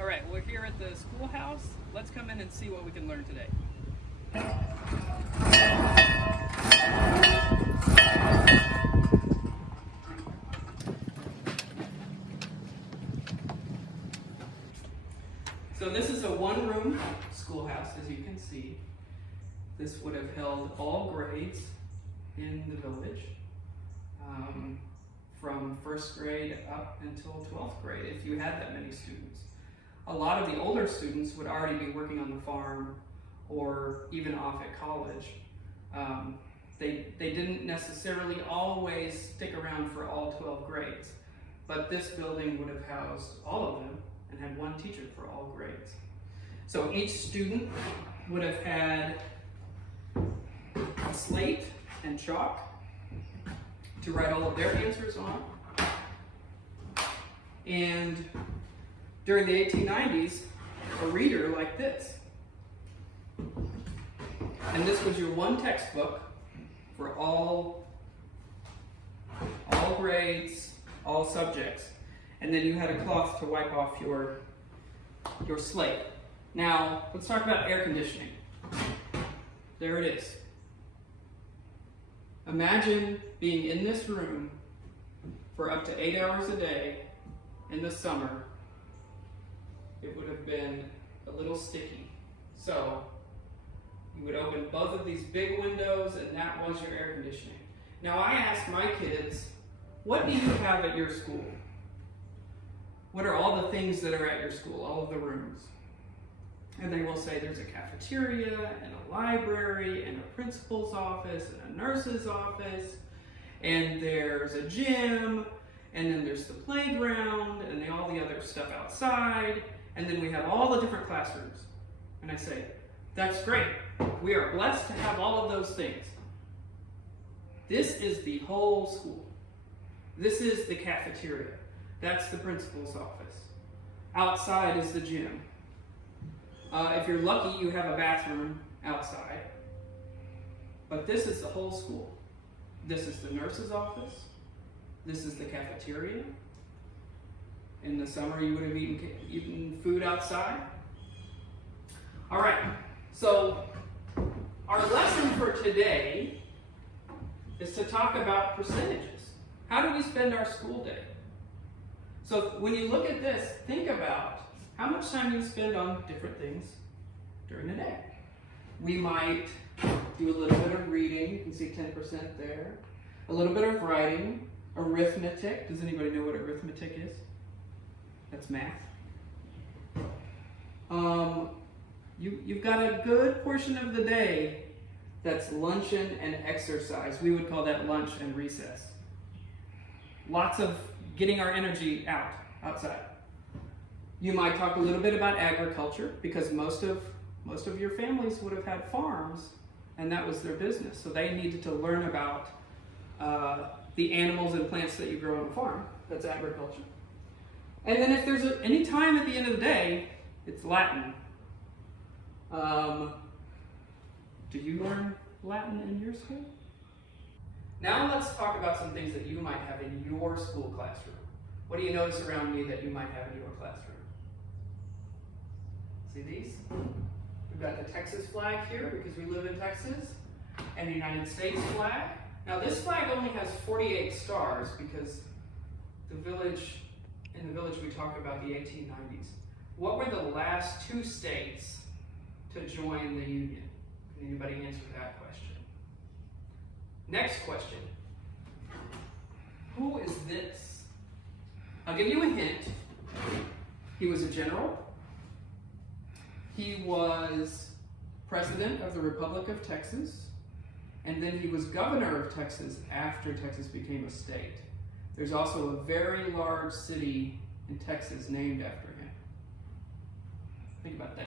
All right, we're here at the schoolhouse. Let's come in and see what we can learn today. So this is a one-room schoolhouse, as you can see. This would have held all grades in the village, from first grade up until 12th grade, if you had that many students. A lot of the older students would already be working on the farm or even off at college. They didn't necessarily always stick around for all 12 grades, but this building would have housed all of them and had one teacher for all grades. So each student would have had a slate and chalk to write all of their answers on. And during the 1890s, a reader like this. And this was your one textbook for all grades, all subjects. And then you had a cloth to wipe off your slate. Now, let's talk about air conditioning. There it is. Imagine being in this room for up to 8 hours a day in the summer. It would have been a little sticky. So you would open both of these big windows and that was your air conditioning. Now I ask my kids, what do you have at your school? What are all the things that are at your school, all of the rooms? And they will say there's a cafeteria and a library and a principal's office and a nurse's office, and there's a gym, and then there's the playground and all the other stuff outside, and then we have all the different classrooms. And I say, that's great. We are blessed to have all of those things. This is the whole school. This is the cafeteria. That's the principal's office. Outside is the gym. If you're lucky, you have a bathroom outside. But this is the whole school. This is the nurse's office. This is the cafeteria. In the summer, you would have eaten food outside. All right, so our lesson for today is to talk about percentages. How do we spend our school day? So when you look at this, think about how much time you spend on different things during the day. We might do a little bit of reading. You can see 10% there. A little bit of writing. Arithmetic. Does anybody know what arithmetic is? That's math. You've got a good portion of the day that's luncheon and exercise. We would call that lunch and recess. Lots of getting our energy outside. You might talk a little bit about agriculture because most of your families would have had farms and that was their business. So they needed to learn about the animals and plants that you grow on a farm. That's agriculture. And then if there's any time at the end of the day, it's Latin. Do you learn Latin in your school? Now let's talk about some things that you might have in your school classroom. What do you notice around me that you might have in your classroom? See these? We've got the Texas flag here because we live in Texas, and the United States flag. Now this flag only has 48 stars because in the village we talk about the 1890s. What were the last two states to join the Union? Can anybody answer that question? Next question. Who is this? I'll give you a hint. He was a general. He was president of the Republic of Texas. And then he was governor of Texas after Texas became a state. There's also a very large city in Texas named after him. Think about that.